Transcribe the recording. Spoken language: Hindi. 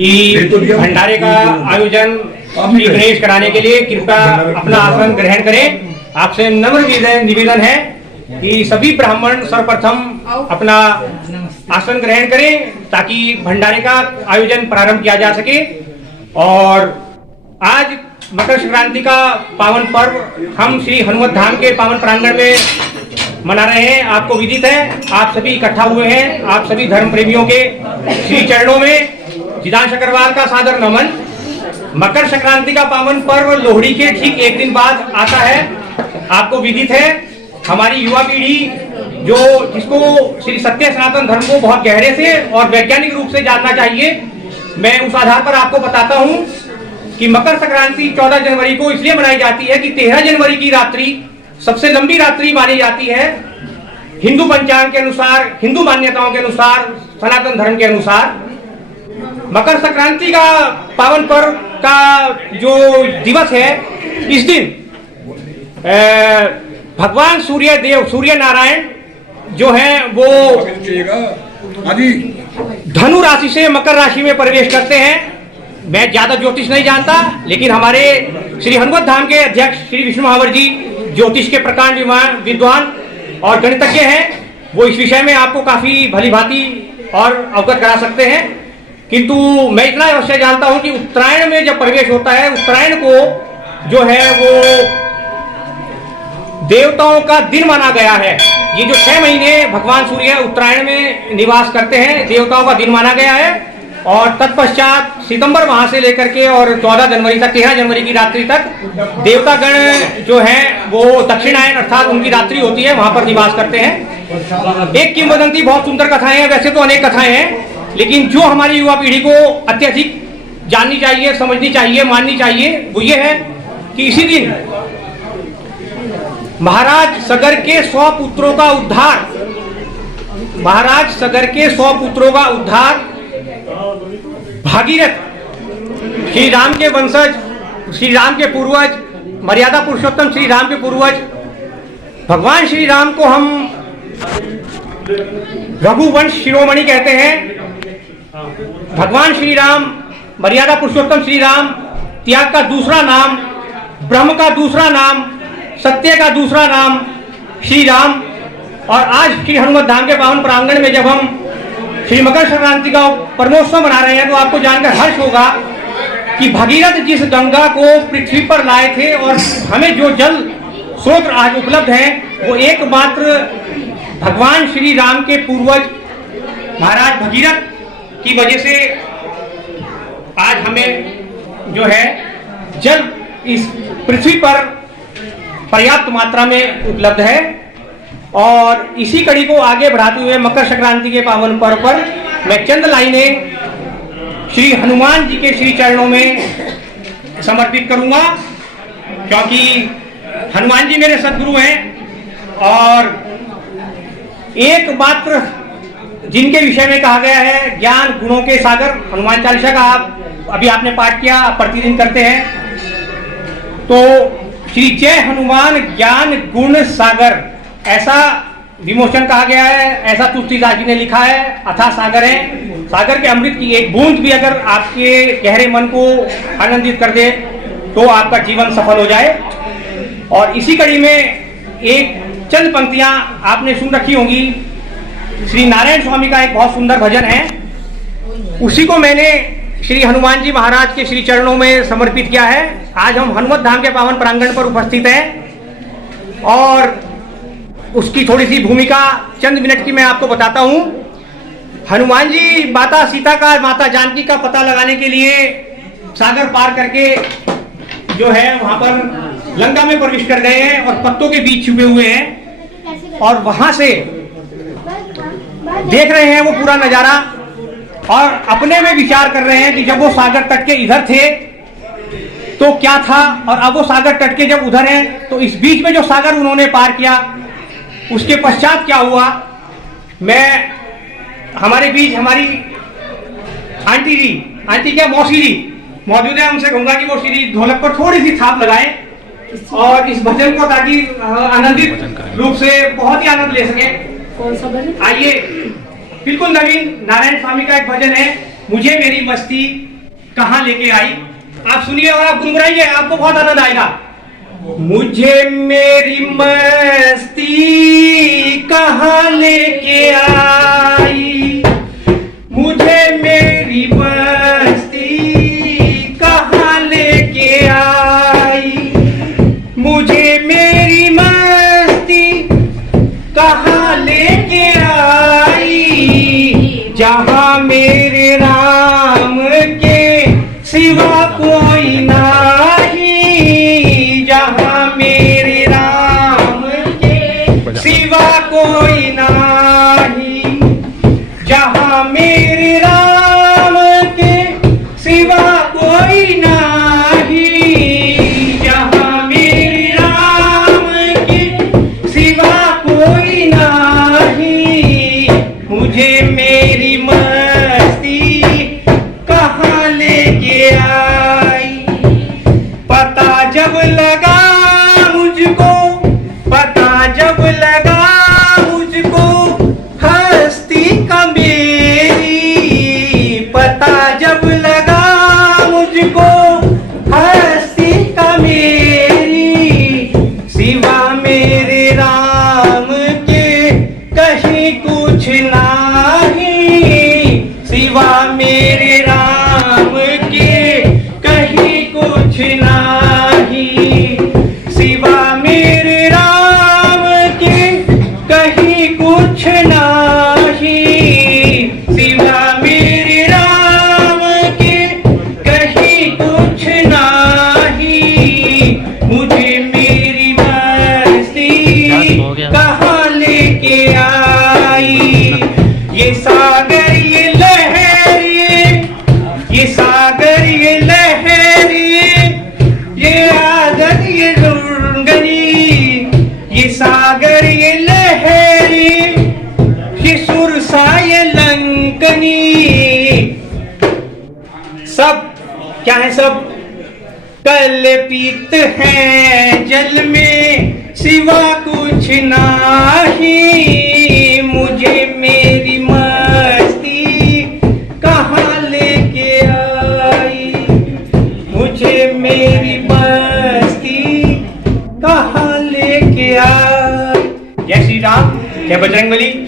कि भंडारे का आयोजन श्री गणेश कराने के लिए कृपया अपना आसन ग्रहण करें। आपसे नम्र निवेदन है कि सभी ब्राह्मण सर्वप्रथम अपना आसन ग्रहण करें ताकि भंडारे का आयोजन प्रारंभ किया जा सके। और आज मकर संक्रांति का पावन पर्व हम श्री हनुमत धाम के पावन प्रांगण में मना रहे हैं। आपको विदित है, आप सभी इकट्ठा हुए हैं। आप सभी धर्म प्रेमियों के श्री चरणों में जिदांश अग्रवाल का सादर नमन। मकर संक्रांति का पावन पर्व लोहड़ी के ठीक एक दिन बाद आता है। आपको विदित है, हमारी युवा पीढ़ी जिसको श्री सत्य सनातन धर्म को बहुत गहरे से और वैज्ञानिक रूप से जानना चाहिए, मैं उस आधार पर आपको बताता हूं कि मकर संक्रांति 14 जनवरी को इसलिए मनाई जाती है कि 13 जनवरी की रात्रि सबसे लंबी रात्रि मानी जाती है हिंदू पंचांग के अनुसार, हिंदू मान्यताओं के अनुसार, सनातन धर्म के अनुसार। मकर संक्रांति का पावन पर्व का जो दिवस है, इस दिन भगवान सूर्य नारायण जो है वो धनु राशि से मकर राशि में प्रवेश करते हैं। मैं ज्यादा ज्योतिष नहीं जानता, लेकिन हमारे श्री हनुमत धाम के अध्यक्ष श्री विष्णु महावर जी ज्योतिष के प्रकांड विद्वान और गणितज्ञ हैं। वो इस विषय में आपको काफी भली भांति और अवगत करा सकते हैं। किंतु मैं इतना अवश्य जानता हूं कि उत्तरायण में जब प्रवेश होता है, उत्तरायण को जो है वो देवताओं का दिन माना गया है। ये जो 6 महीने भगवान सूर्य उत्तरायण में निवास करते हैं, देवताओं का दिन माना गया है। और तत्पश्चात सितंबर माह से लेकर के और 14 जनवरी तक, 13 जनवरी की रात्रि तक देवतागण जो हैं वो दक्षिणायन अर्थात उनकी रात्रि होती है, वहां पर निवास करते हैं। एक किंवदंती, बहुत सुंदर कथाएं हैं, वैसे तो अनेक कथाएं हैं, लेकिन जो हमारी युवा पीढ़ी को अत्यधिक जाननी चाहिए, समझनी चाहिए, माननी चाहिए, वो ये है कि इसी दिन महाराज सगर के 100 पुत्रों का उद्धार, महाराज सगर के 100 पुत्रों का उद्धार भागीरथ, श्री राम के वंशज, श्री राम के पूर्वज, मर्यादा पुरुषोत्तम श्री राम के पूर्वज भगवान श्री राम को हम रघुवंश शिरोमणि कहते हैं। भगवान श्री राम, मर्यादा पुरुषोत्तम श्री राम, त्याग का दूसरा नाम, ब्रह्म का दूसरा नाम, सत्य का दूसरा नाम श्री राम। और आज श्री हनुमत धाम के पावन प्रांगण में जब हम श्री मकर संक्रांति का परमोत्सव मना रहे हैं, तो आपको जानकर हर्ष होगा कि भगीरथ जिस गंगा को पृथ्वी पर लाए थे और हमें जो जल स्रोत आज उपलब्ध है, वो एकमात्र भगवान श्री राम के पूर्वज महाराज भगीरथ की वजह से आज हमें जो है जल इस पृथ्वी पर पर्याप्त मात्रा में उपलब्ध है। और इसी कड़ी को आगे बढ़ाते हुए मकर संक्रांति के पावन पर्व पर मैं चंद लाइनें श्री हनुमान जी के श्री चरणों में समर्पित करूंगा, क्योंकि हनुमान जी मेरे सद्गुरु हैं और एकमात्र जिनके विषय में कहा गया है ज्ञान गुणों के सागर। हनुमान चालीसा का अभी आपने पाठ किया, प्रतिदिन करते हैं, तो श्री जय हनुमान ज्ञान गुण सागर ऐसा विमोचन कहा गया है, ऐसा तुलसीदास जी ने लिखा है। अथाह सागर है, सागर के अमृत की एक बूंद भी अगर आपके गहरे मन को आनंदित कर दे तो आपका जीवन सफल हो जाए। और इसी कड़ी में एक चंद पंक्तियां आपने सुन रखी होंगी, श्री नारायण स्वामी का एक बहुत सुंदर भजन है, उसी को मैंने श्री हनुमान जी महाराज के श्री चरणों में समर्पित किया है। आज हम हनुमत धाम के पावन प्रांगण पर उपस्थित हैं और उसकी थोड़ी सी भूमिका चंद मिनट की मैं आपको बताता हूं। हनुमान जी माता सीता का, माता जानकी का पता लगाने के लिए सागर पार करके जो है वहां पर लंका में प्रवेश कर गए हैं और पत्तों के बीच छुपे हुए हैं और वहां से देख रहे हैं वो पूरा नजारा और अपने में विचार कर रहे हैं कि जब वो सागर तट के इधर थे तो क्या था, और अब वो सागर तट के जब उधर हैं तो इस बीच में जो सागर उन्होंने पार किया उसके पश्चात क्या हुआ। मैं हमारे बीच हमारी आंटी क्या मौसी जी मौजूद है, उनसे कहूंगा कि वो श्री ढोलक पर थोड़ी सी थाप लगाएं और इस भजन को ताकि आनंदित रूप से बहुत ही आनंद ले सके। कौन सा भजन? आइए, बिल्कुल नवीन नारायण स्वामी का एक भजन है, मुझे मेरी मस्ती कहाँ लेके आई, आप सुनिए और आप गुनगुनाइए, आपको बहुत आनंद आएगा। मुझे मेरी मस्ती कहाँ लेके आई, मुझे मेरी मस्ती कहाँ लेके आई, मुझे मेरी मस्ती कहाँ लेके आई, जहाँ मेरे राम के सिवा कोई नहीं, जहाँ मेरे राम के सिवा कोई नहीं, जहाँ मेरे राम के सिवा कोई नहीं, जहाँ मेरे राम के सिवा कोई नहीं, मुझे मेरी मस्ती कहाँ लेके आई। पता जब लगा मुझको, पता जब लगा मुझको हस्ती का मेरी, पता जब लगा मुझको हस्ती का मेरी, सिवा मेरे राम के कहीं कुछ नहीं, सिवा मेरे राम के कहीं कुछ नहीं, सिवा मेरे राम के कहीं कुछ नहीं, सिवा मेरे राम के कहीं कुछ नहीं, मुझे मेरी मस्ती कहाँ लेके आई। ये सागर ये लहर ये सागर ये लहर ये आदत ये लुंगनी, ये सागर ये लहर ये सुरसा ये लंकनी, सब क्या है, सब कल्पित हैं जल में सिवा कुछ नहीं, मुझे मेरी मस्ती कहाँ लेके आई, मुझे मेरी मस्ती कहाँ लेके आई। जय श्री राम, जय बजरंगबली।